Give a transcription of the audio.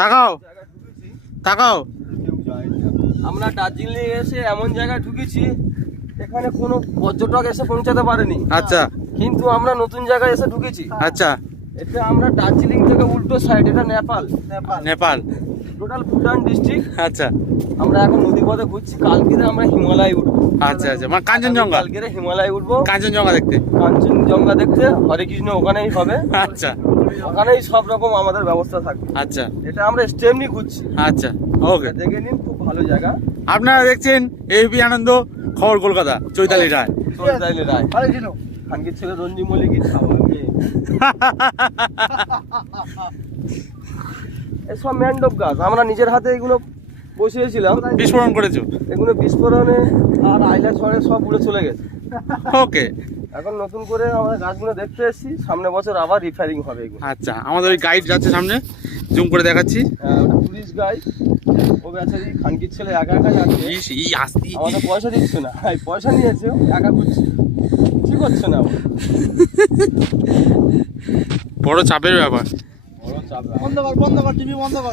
তাকাও তাকাও। আমরা দার্জিলিং এসে এমন জায়গায় ঢুকেছি এখানে কোনো পর্যটক এসে পৌঁছাতে পারেনি। আচ্ছা কিন্তু আমরা নতুন জায়গায় এসে ঢুকেছি। আচ্ছা। এটা আমরা দার্জিলিং থেকে উল্টো সাইড, এটা নেপাল। Nepal total Bhutan district. আচ্ছা আমরা এখন নদী পথে ঘুরছি, কালকে আমরা হিমালয় উঠবো। আচ্ছা আচ্ছা, মানে কাঞ্চনজঙ্ঘা। কালকে হিমালয় উঠবো কাঞ্চনজঙ্ঘা দেখতে। কাঞ্চনজঙ্ঘা দেখতে হরে কৃষ্ণ ওখানেই হবে। আচ্ছা ওখানেই সব রকম আমাদের ব্যবস্থা থাকবে। আচ্ছা এটা আমরা স্টেপ নিয়ে ঘুরছি। আচ্ছা ওকে, দেখে নিন, খুব ভালো জায়গা। আপনারা দেখছেন এবিপি আনন্দ, খবর কলকাতা, চৈতালি রায়। চৈতালি রায় খানকির ছেলে রঞ্জি মল্লিকের ছাওয়া। এসব ম্যান্ডব গাছ আমরা নিজের হাতে এগুলো বসিয়েছিলাম, বিস্ফোরণ করেছো। এগুলো বিস্ফোরণে আর আইলা ঝড়ে সব উড়ে চলে গেছে। ওকে, এখন নতুন করে আমরা গাছগুলো দেখতে এসেছি, সামনে বছর আবার রিফায়ারিং হবে এগুলো। আচ্ছা, আমাদের ওই গাইড যাচ্ছে সামনে, জুম করে দেখাচ্ছি। ওটা টুরিস্ট গাইড। ও বেচারি খানকির ছেলে একা একা যাচ্ছে, আমাদের পয়সা দিচ্ছে না। পয়সা নিয়েছে, একা ঘুরছে, ঠিক হচ্ছে না। বড় চাপের ব্যাপার। বড় চাপ। বন্ধ কর টিভি বন্ধ কর।